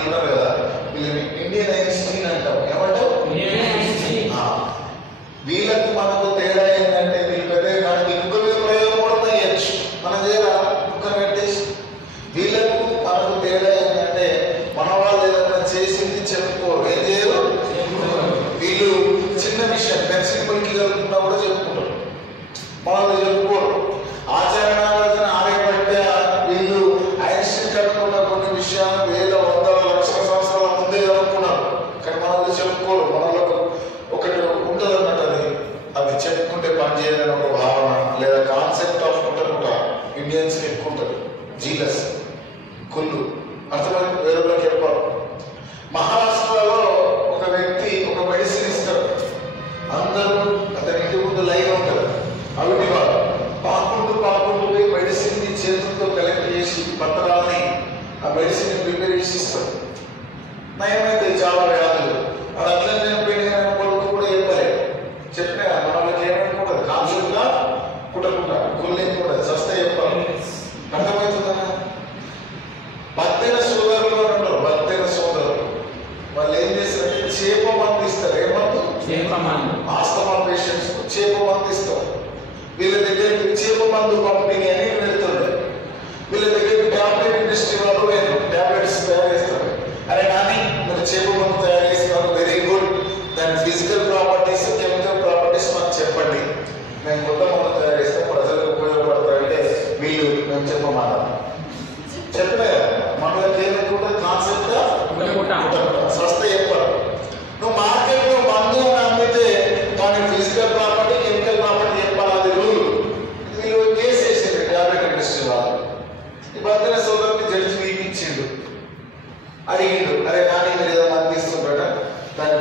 వీళ్ళు ఉన్నారు కదా, వీళ్ళని ఇండియన్ ఐన్స్టీన్ అంటాం. ఏమంటాం? వీళ్ళకు మనకు తేడా ఏంటంటే వీళ్ళు పెద్ద కానీ ఇంకో ప్రయోగం కూడా చేయొచ్చు, మనం చేయరా కుక్కర్ పెట్టేసి. వీళ్ళకు మనకు తేడా ఏంటంటే మన వాళ్ళు ఏదైనా చేసింది చెప్పుకోరు, ఏం చేయరు. వీళ్ళు చిన్న విషయం పెన్సిల్ పలికి కలుపుకున్నా కూడా చెప్పుకుంటారు, వాళ్ళు చెప్పుకోరు. ఆచరణ ఆరేపట్టే వీళ్ళు ఐన్స్టీన్ కనుక్కున్న కొన్ని విషయాలు వేల వందల లక్షల సంవత్సరాల ముందే కనుక్కున్నారు, కానీ మనల్ని చెప్పుకోరు. మనలో ఒకటి ఉంటుంది అన్నట్టు, అది చెప్పుకుంటే పని చేయాలని ఒక భావన లేదా కాన్సెప్ట్ ఆఫ్ ఉంటుంది కూడా. ఇండియన్స్ ఎక్కువ ఉంటుంది జీలస్, కుళ్ళు, అర్థమైంది. వేరేలోకి చెప్పారు. మహారాష్ట్రలో ఒక వ్యక్తి ఒక మెడిసిన్ ఇస్తారు, అందరూ అతని ఇంటి ముందు లైన్ ఉంటుంది. అవిటి వాడు పాకుంటూ పోయి మెడిసిన్ ని చేతులతో కలెక్ట్ చేసి పత్రాలని ఆ మెడిసిన్ ప్రిపేర్ చేసి ఇస్తారు. నయమైతే చాలా వ్యాధులు అది అట్లా చనిపోయిన కొడుకు కూడా చెప్పలేదు. చెప్పినా మన వాళ్ళకి ఏమనుకుంటుంది, కాన్సెప్ట్ గా పుట్టకుండా గుళ్ళేం కూడా సస్తా చెప్పాలి. అర్థమవుతుందన్నా? భక్తైన సోదరులు అని ఉంటారు. భక్తైన సోదరులు వాళ్ళు ఏం చేస్తారంటే చేప మందు ఇస్తారు. ఏమందు? ఆస్తమా పేషెంట్స్ చేప మందు ఇస్తారు. వీళ్ళ దగ్గరికి చేప మందు కంపెనీ అని వెళ్తుంటారు. వీళ్ళ దగ్గరికి టాబ్లెట్ ఇండస్ట్రీ వాళ్ళు టాబ్లెట్స్ తయారు చేస్తారు. అరే కానీ మీరు చేప మందు తయారు చేస్తున్నారు, వెరీ గుడ్. దాని ఫిజికల్ ప్రాపర్టీస్ కెమికల్ ప్రాపర్టీస్ మాకు చెప్పండి, మేము కొత్త మందు తయారు చేస్తాం, ప్రజలకు ఉపయోగపడతారంటే వీళ్ళు మేము చెప్పమన్నారు. చెప్పలే మనకి ఏమనుకుంటే కాన్సెప్ట్ సస్తా చెప్పారు. నువ్వు మార్కెట్లో మందు అని అమ్మితే దాని ఫిజికల్ ప్రాపర్టీ కెమికల్ ప్రాపర్టీ చెప్పాలి, అది రూల్. వీళ్ళు కేసు వేసిండు టాబ్లెట్ ఇండస్ట్రీ వాళ్ళు. ఈ భక్తుల సోదరుని జడ్జి మీకు ఇచ్చిండు, అడిగిండు, అరే కానీ మీరు ఏదో మంది ఇస్తుంటాడ దాన్ని